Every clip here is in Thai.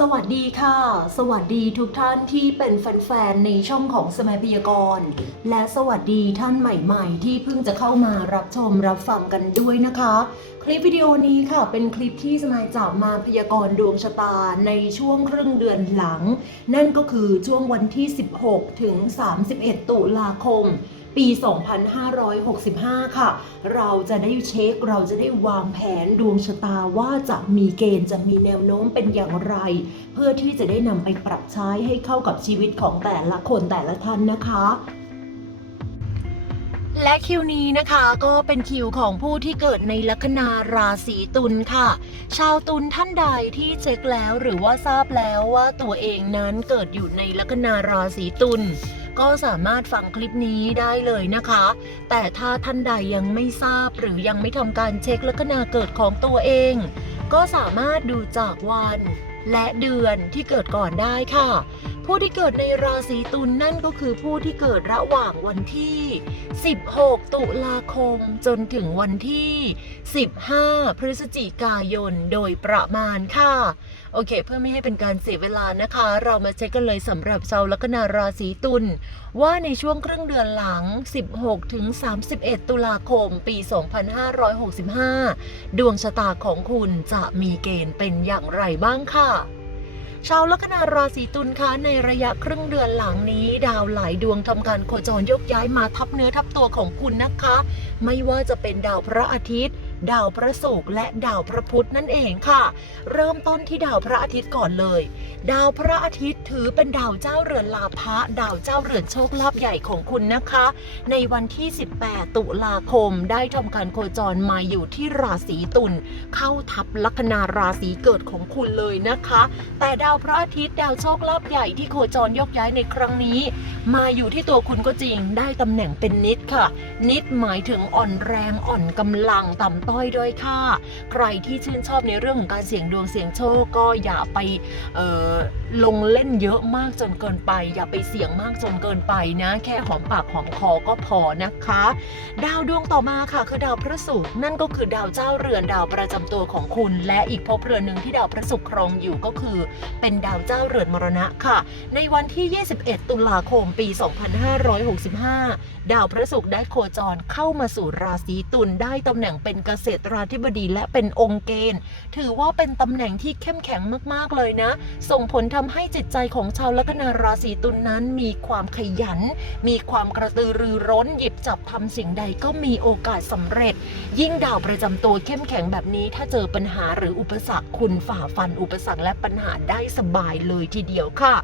สวัสดีค่ะ สวัสดีทุกท่านที่เป็นแฟนๆในช่องของสมัยพยากรณ์และสวัสดีท่านใหม่ๆ ที่เพิ่งจะเข้ามารับชมรับฟังกันด้วยนะคะ คลิปวิดีโอนี้ค่ะ เป็นคลิปที่สมัยจับมาพยากรณ์ดวงชะตาในช่วงครึ่งเดือนหลัง นั่นก็คือช่วงวันที่ 16 ถึง 31 ตุลาคม ปี 2565 ค่ะ เราจะได้เช็คเราจะได้วางแผนดวงชะตาว่าจะมีเกณฑ์จะมีแนวโน้มเป็นอย่างไร เพื่อที่จะได้นำไปปรับใช้ให้เข้ากับชีวิตของแต่ละคนแต่ละท่านนะคะและคิวนี้นะคะก็เป็นคิวของผู้ที่เกิดในลัคนาราศีตุลค่ะ ชาวตุลท่านใดที่เช็คแล้วหรือว่าทราบแล้วว่าตัวเองนั้นเกิดอยู่ในลัคนาราศีตุล ก็สามารถฟังคลิปนี้ได้เลยนะคะ แต่ถ้าท่านใดยังไม่ทราบหรือยังไม่ทำการเช็คลัคนาเกิดของตัวเอง ก็สามารถดูจากวันและเดือนที่เกิดก่อนได้ค่ะ ผู้ที่เกิดในราศีตุลนั่นก็คือผู้ที่เกิดระหว่างวันที่ 16 ตุลาคม จนถึงวันที่ 15 พฤศจิกายนโดยประมาณค่ะ โอเค เพื่อไม่ให้เป็นการเสียเวลานะคะ เรามาเช็คกันเลยสำหรับชาวลัคนาราศีตุลว่าในช่วงครึ่งเดือนหลัง 16 ถึง 31 ตุลาคม ปี 2565 ดวงชะตาของคุณจะมีเกณฑ์เป็นอย่างไรบ้างค่ะ ชาวลัคนาราศีตุลคะในระยะครึ่งเดือนหลังนี้ ดาวหลายดวงทำการโคจรยกย้ายมาทับเนื้อทับตัวของคุณนะคะ ไม่ว่าจะเป็นดาวพระอาทิตย์ ดาวพระศุกร์และดาวพระพุธนั่นเองค่ะ เริ่มต้นที่ดาวพระอาทิตย์ก่อนเลย ดาวพระอาทิตย์ถือเป็นดาวเจ้าเรือนลาภะดาวเจ้าเรือนโชคลาภใหญ่ของคุณนะคะ ในวันที่ 18 ตุลาคมได้ทำการโคจรมาอยู่ที่ราศีตุลเข้าทับลัคนาราศีเกิดของคุณเลยนะคะ แต่ดาวพระอาทิตย์ดาวโชคลาภใหญ่ที่โคจรยกย้ายในครั้งนี้ มาอยู่ที่ตัวคุณก็จริงได้ตำแหน่งเป็นนิดค่ะ นิดหมายถึงอ่อนแรงอ่อนกำลังต่ำต้อยด้วยค่ะใครที่ชื่นชอบในเรื่องของการเสี่ยงดวงเสี่ยงโชคก็อย่าไปลงเล่นเยอะมากจนเกินไป อย่าไปเสี่ยงมากจนเกินไปนะ แค่หอมปากหอมคอก็พอนะคะ ดาวดวงต่อมาค่ะคือดาวพระศุกร์นั่นก็คือดาวเจ้าเรือนดาวประจำตัวของคุณ และอีกภพเรือนหนึ่งที่ดาวพระศุกร์ครองอยู่ก็คือ เป็นดาวเจ้าเรือนมรณะค่ะ ในวันที่ 21 ตุลาคมปี 2565 ดาวพระศุกร์ได้โคจรเข้ามาสู่ราศีตุลได้ตำแหน่งเป็นเกษตราธิบดีและเป็นองค์เกณฑ์ ถือว่าเป็นตำแหน่งที่เข้มแข็งมากๆเลยนะ ส่งผลทำให้จิตใจของชาวลัคนาราศีตุลนนั้นมีความขยัน มีความกระตือรือร้นหยิบจับทำสิ่งใดก็มีโอกาสสำเร็จ ยิ่งดาวประจำตัวเข้มแข็งแบบนี้ ถ้าเจอปัญหาหรืออุปสรรคคุณฝ่าฟันอุปสรรคและปัญหาได้สบายเลยทีเดียวค่ะ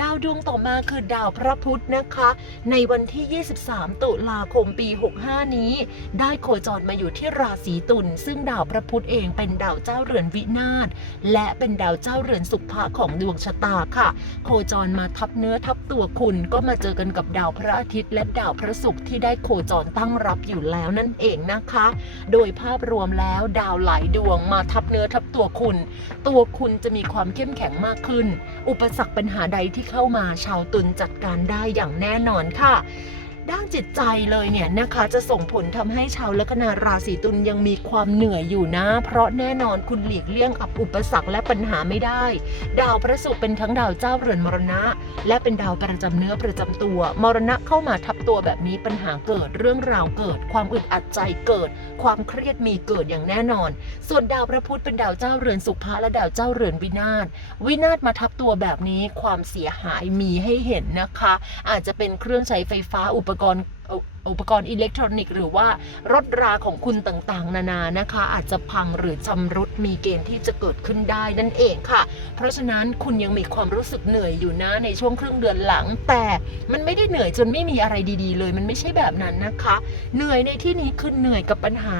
ดาวดวงต่อมาคือดาวพระพุธนะคะ ในวันที่ 23 ตุลาคมปี 65 นี้ ได้โคจรมาอยู่ที่ราศีตุลซึ่งดาวพระพุธเองเป็นดาวเจ้าเรือนวินาศและเป็นดาวเจ้าเรือนสุภะของดวงชะตาค่ะ โคจรมาทับเนื้อทับตัวคุณก็มาเจอกันกับดาวพระอาทิตย์ และดาวพระศุกร์ที่ได้โคจรตั้งรับอยู่แล้วนั่นเองนะคะ โดยภาพรวมแล้วดาวหลายดวงมาทับเนื้อทับตัวคุณ ตัวคุณจะมีความเข้มแข็งมากขึ้น อุปสรรคปัญหาใดที่เข้ามาชาวตุลจัดการได้อย่างแน่นอนค่ะ ด้านจิตใจเลยเนี่ยนะคะจะส่งผลทำให้ชาวลัคนาราศีตุลยังมีความเหนื่อยอยู่นะ เพราะแน่นอนคุณหลีกเลี่ยงกับอุปสรรคและปัญหาไม่ได้ ดาวพระศุกร์เป็นทั้งดาวเจ้าเรือนมรณะ และเป็นดาวประจำเนื้อประจำตัว มรณะเข้ามาทับตัวแบบนี้ปัญหาเกิดเรื่องราวเกิด ความอึดอัดใจเกิด ความเครียดมีเกิดอย่างแน่นอน ส่วนดาวพระพุธเป็นดาวเจ้าเรือนสุภาและดาวเจ้าเรือนวินาศวินาศมาทับตัวแบบนี้ความเสียหายมีให้เห็นนะคะ อาจจะเป็นเครื่องใช้ไฟฟ้าอุปกรณ์อุอุปกรณ์อิเล็กทรอนิกส์หรือว่ารถราของคุณต่างๆ นานานะคะ อาจจะพังหรือชำรุดมีเกณฑ์ที่จะเกิดขึ้นได้นั่นเองค่ะ เพราะฉะนั้นคุณยังมีความรู้สึกเหนื่อยอยู่นะในช่วงครึ่งเดือนหลัง แต่มันไม่ได้เหนื่อยจนไม่มีอะไรดีๆ เลย มันไม่ใช่แบบนั้นนะคะ เหนื่อยในที่นี้คือเหนื่อยกับปัญหา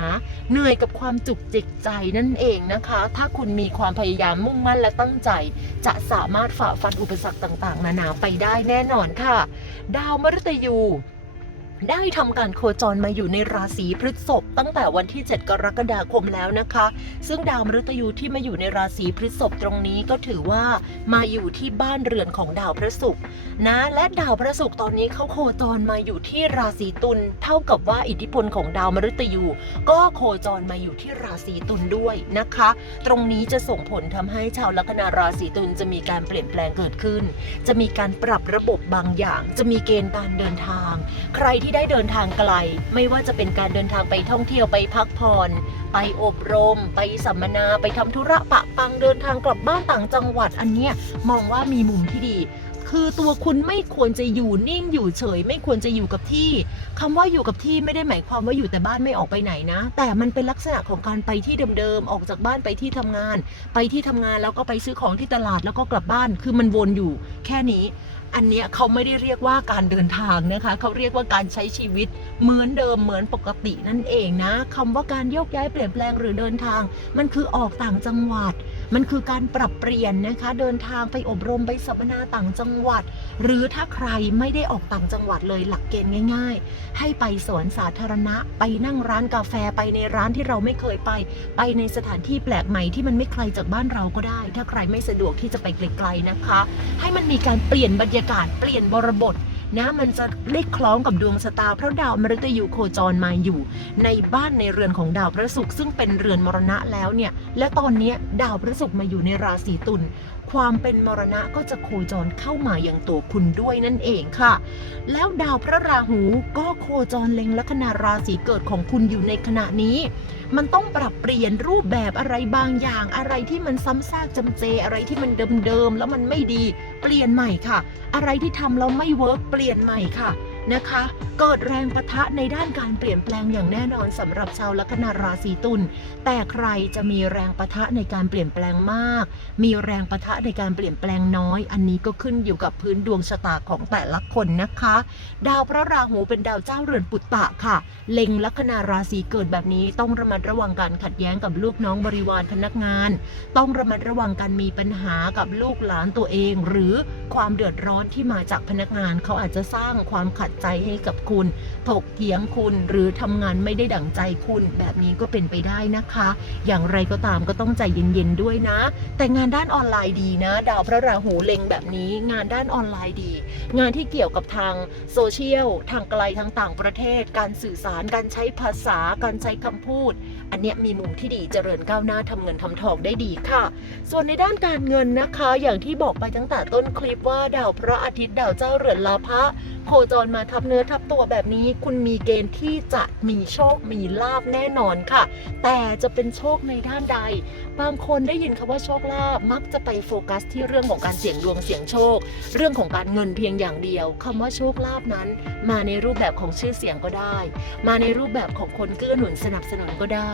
เหนื่อยกับความจุกจิกใจนั่นเองนะคะ ถ้าคุณมีความพยายามมุ่งมั่นและตั้งใจ จะสามารถฝ่าฟันอุปสรรคต่างๆ นานาไปได้แน่นอนค่ะ ดาวมฤตยู ได้ทำการโคจรมาอยู่ในราศีพฤษภตั้งแต่วันที่ 7 กรกฎาคมแล้วนะคะ ซึ่งดาวมฤตยูที่มาอยู่ในราศีพฤษภตรงนี้ก็ถือว่ามาอยู่ที่บ้านเรือนของดาวพระศุกร์นะ และดาวพระศุกร์ตอนนี้เขาโคจรมาอยู่ที่ราศีตุลเท่ากับว่าอิทธิพลของดาวมฤตยู ก็โคจรมาอยู่ที่ราศีตุลด้วยนะคะ ตรงนี้จะส่งผลทำให้ชาวลัคนาราศีตุลจะมีการเปลี่ยนแปลงเกิดขึ้น จะมีการปรับระบบบางอย่าง จะมีเกณฑ์การเดินทาง ใครที่ได้เดินทางไกล ไม่ว่าจะเป็นการเดินทางไปท่องเที่ยวไปพักผ่อนไปอบรม ไปสัมมนาไปทำธุระปะปังเดินทางกลับบ้านต่างจังหวัดอันเนี้ยมองว่ามีมุมที่ดี คือตัวคุณไม่ควรจะอยู่นิ่งอยู่เฉย ไม่ควรจะอยู่กับที่คำว่าอยู่กับที่ไม่ได้หมายความว่าอยู่แต่บ้านไม่ออกไปไหนนะ แต่มันเป็นลักษณะของการไปที่เดิมๆออกจากบ้านไปที่ทำงาน ไปที่ทำงานแล้วก็ไปซื้อของที่ตลาดแล้วก็กลับบ้านคือมันวนอยู่ แค่นี้ อันเนี้ยเขาไม่ได้เรียกว่าการเดินทางนะคะ เขาเรียกว่าการใช้ชีวิตเหมือนเดิมเหมือนปกตินั่นเองนะคำว่าการโยกย้ายเปลี่ยนแปลงหรือเดินทาง มันคือออกต่างจังหวัด มันคือการปรับเปลี่ยนนะคะเดินทางไปอบรมไปสัมมนาต่างจังหวัด หรือถ้าใครไม่ได้ออกต่างจังหวัดเลยหลักเกณฑ์ง่าย ๆ ให้ไปสวนสาธารณะ ไปนั่งร้านกาแฟไปในร้านที่เราไม่เคยไป ไปในสถานที่แปลกใหม่ที่มันไม่ไกลจากบ้านเราก็ได้ ถ้าใครไม่สะดวกที่จะไปไกลๆนะคะ ให้มันมีการเปลี่ยนบรรยากาศเปลี่ยนบริบท นะมันจะเลขคล้องกับดวงชะตาเพราะดาวมฤตยูโคจรมาอยู่ ในบ้านในเรือนของดาวพระศุกร์ซึ่งเป็นเรือนมรณะแล้วเนี่ยและตอนนี้ดาวพระศุกร์มาอยู่ในราศีตุลความเป็นมรณะก็จะโคจรเข้ามาอย่างตัวคุณด้วยนั่นเองค่ะ แล้วดาวพระราหูก็โคจรเล็งลัคนาราศีเกิดของคุณอยู่ในขณะนี้ มันต้องปรับเปลี่ยนรูปแบบอะไรบางอย่างอะไรที่มันซ้ำซากจำเจอะไรที่มันเดิมๆแล้วมันไม่ดี เปลี่ยนใหม่ค่ะ อะไรที่ทำแล้วไม่เวิร์กเปลี่ยนใหม่ค่ะ นะคะ เกิดแรงปะทะในด้านการเปลี่ยนแปลงอย่างแน่นอนสำหรับชาวลัคนาราศีตุลแต่ใครจะมีแรงปะทะในการเปลี่ยนแปลงมาก มีแรงปะทะในการเปลี่ยนแปลงน้อย อันนี้ก็ขึ้นอยู่กับพื้นดวงชะตาของแต่ละคนนะคะ ดาวพระราหูเป็นดาวเจ้าเรือนปุตตะค่ะ เล็งลัคนาราศีเกิดแบบนี้ต้องระมัดระวังการขัดแย้งกับลูกน้องบริวารพนักงาน ต้องระมัดระวังการมีปัญหากับลูกหลานตัวเอง หรือความเดือดร้อนที่มาจากพนักงานเขาอาจจะสร้างความขัดใจให้กับคุณ ถกเถียงคุณหรือทำงานไม่ได้ดั่งใจคุณ แบบนี้ก็เป็นไปได้นะคะ อย่างไรก็ตามก็ต้องใจเย็นๆด้วยนะ แต่งานด้านออนไลน์ดีนะ ดาวพระราหูเล็งแบบนี้ งานด้านออนไลน์ดี งานที่เกี่ยวกับทางโซเชียลทางไกลทางต่างประเทศ การสื่อสารการใช้ภาษาการใช้คำพูด อันเนี้ยมีมุมที่ดีเจริญก้าวหน้าทำเงินทำทองได้ดีค่ะ ส่วนในด้านการเงินนะคะ อย่างที่บอกไปตั้งแต่ต้นคลิปว่าดาวพระอาทิตย์ดาวเจ้าเรือนลาภะโคจรมาทับเนื้อทับตัวแบบนี้ คุณมีเกณฑ์ที่จะมีโชคมีลาบแน่นอนค่ะ แต่จะเป็นโชคในด้านใด บางคนได้ยินคำว่าโชคลาภมักจะไปโฟกัสที่เรื่องของการเสี่ยงดวงเสี่ยงโชค เรื่องของการเงินเพียงอย่างเดียวคำว่าโชคลาภนั้น มาในรูปแบบของชื่อเสียงก็ได้ มาในรูปแบบของคนเกื้อหนุนสนับสนุนก็ได้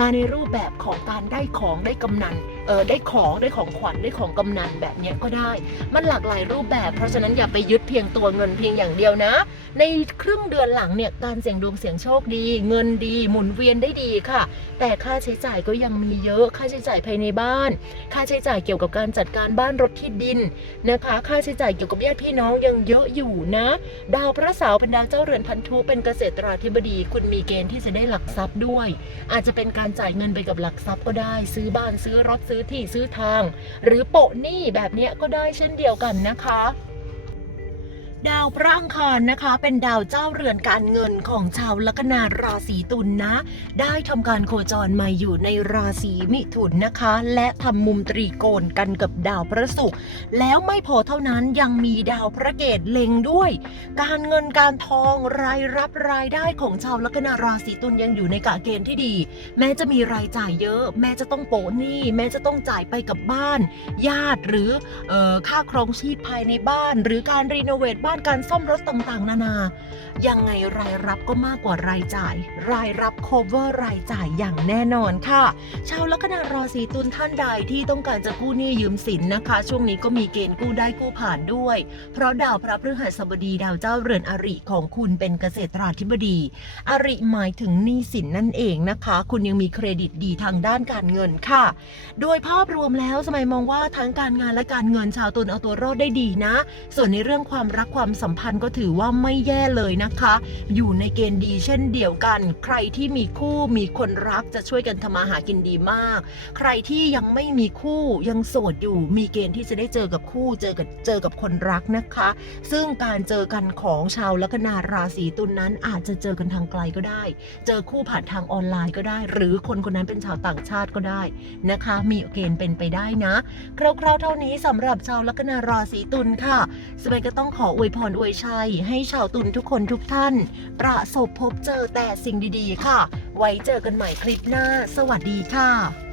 มาในรูปแบบของการได้ของได้กำนันเออได้ของได้ของขวัญได้ของกำนันแบบเนี้ยก็ได้ มันหลากหลายรูปแบบ เพราะฉะนั้นอย่าไปยึดเพียงตัวเงินเพียงอย่างเดียวนะ ในครึ่งเดือนหลังเนี่ยการเสี่ยงดวงเสี่ยงโชคดี เงินดีหมุนเวียนได้ดีค่ะ แต่ค่าใช้จ่ายก็ยังมีเยอะค่าใช้จ่ายภายในบ้าน ค่าใช้จ่ายเกี่ยวกับการจัดการบ้านรถที่ดินนะคะ ค่าใช้จ่ายเกี่ยวกับญาติพี่น้องยังเยอะอยู่นะ ดาวพระเสาร์เป็นดาวเจ้าเรือนพันธุเป็นเกษตราธิบดี คุณมีเกณฑ์ที่จะได้หลักทรัพย์ด้วย อาจจะเป็นการจ่ายเงินไปกับหลักทรัพย์ก็ได้ ซื้อบ้านซื้อรถซื้อที่ซื้อทาง หรือโปะหนี้แบบนี้ก็ได้เช่นเดียวกันนะคะ ดาวพระอังคารนะคะ เป็นดาวเจ้าเรือนการเงินของชาวลัคนาราศีตุลนนะ ได้ทำการโคจรมาอยู่ในราศีมิถุนนะคะ และทำมุมตรีโกณกันกับดาวพระศุกร์แล้วไม่พอเท่านั้นยังมีดาวพระเกตเล็งด้วย การเงินการทองรายรับรายได้ของชาวลัคนาราศีตุลยังอยู่ในกะเกณฑ์ที่ดี แม้จะมีรายจ่ายเยอะ แม้จะต้องโปะหนี้แม้จะต้องจ่ายไปกับบ้าน ญาติหรือออค่าครองชีพภายในบ้าน หรือการรีโนเวทบ้านการซ่อมรถต่างๆ นานา ยังไงรายรับก็มากกว่ารายจ่าย รายรับ cover รายจ่ายอย่างแน่นอนค่ะ ชาวลัคนาราศีตุลท่านใดที่ต้องการจะกู้หนี้ยืมสินนะคะ ช่วงนี้ก็มีเกณฑ์กู้ได้กู้ผ่านด้วย เพราะดาวพระพฤหัสบดีดาวเจ้าเรือนอริของคุณเป็นเกษตราธิบดี อริหมายถึงหนี้สินนั่นเองนะคะ คุณยังมีเครดิตดีทางด้านการเงินค่ะ โดยภาพรวมแล้วสมัยมองว่าทั้งการงานและการเงินชาวตุลเอาตัวรอดได้ดีนะ ส่วนในเรื่องความรักความความสัมพันธ์ก็ถือว่าไม่แย่เลยนะคะ อยู่ในเกณฑ์ดีเช่นเดียวกัน ใครที่มีคู่มีคนรักจะช่วยกันทำมาหากินดีมาก ใครที่ยังไม่มีคู่ยังโสดอยู่ มีเกณฑ์ที่จะได้เจอกับคู่เจอกับเจอกับคนรักนะคะ ซึ่งการเจอกันของชาวลัคนาราศีตุลนั้นอาจจะเจอกันทางไกลก็ได้ เจอคู่ผ่านทางออนไลน์ก็ได้ หรือคนคนนั้นเป็นชาวต่างชาติก็ได้นะคะ มีเกณฑ์เป็นไปได้นะ คร่าวๆเท่านี้สำหรับชาวลัคนาราศีตุลค่ะ สมัยก็ต้องขออวยพรอวยชัย ให้ชาวตุนทุกคนทุกท่าน ประสบพบเจอแต่สิ่งดีๆ ค่ะ ไว้เจอกันใหม่คลิปหน้า สวัสดีค่ะ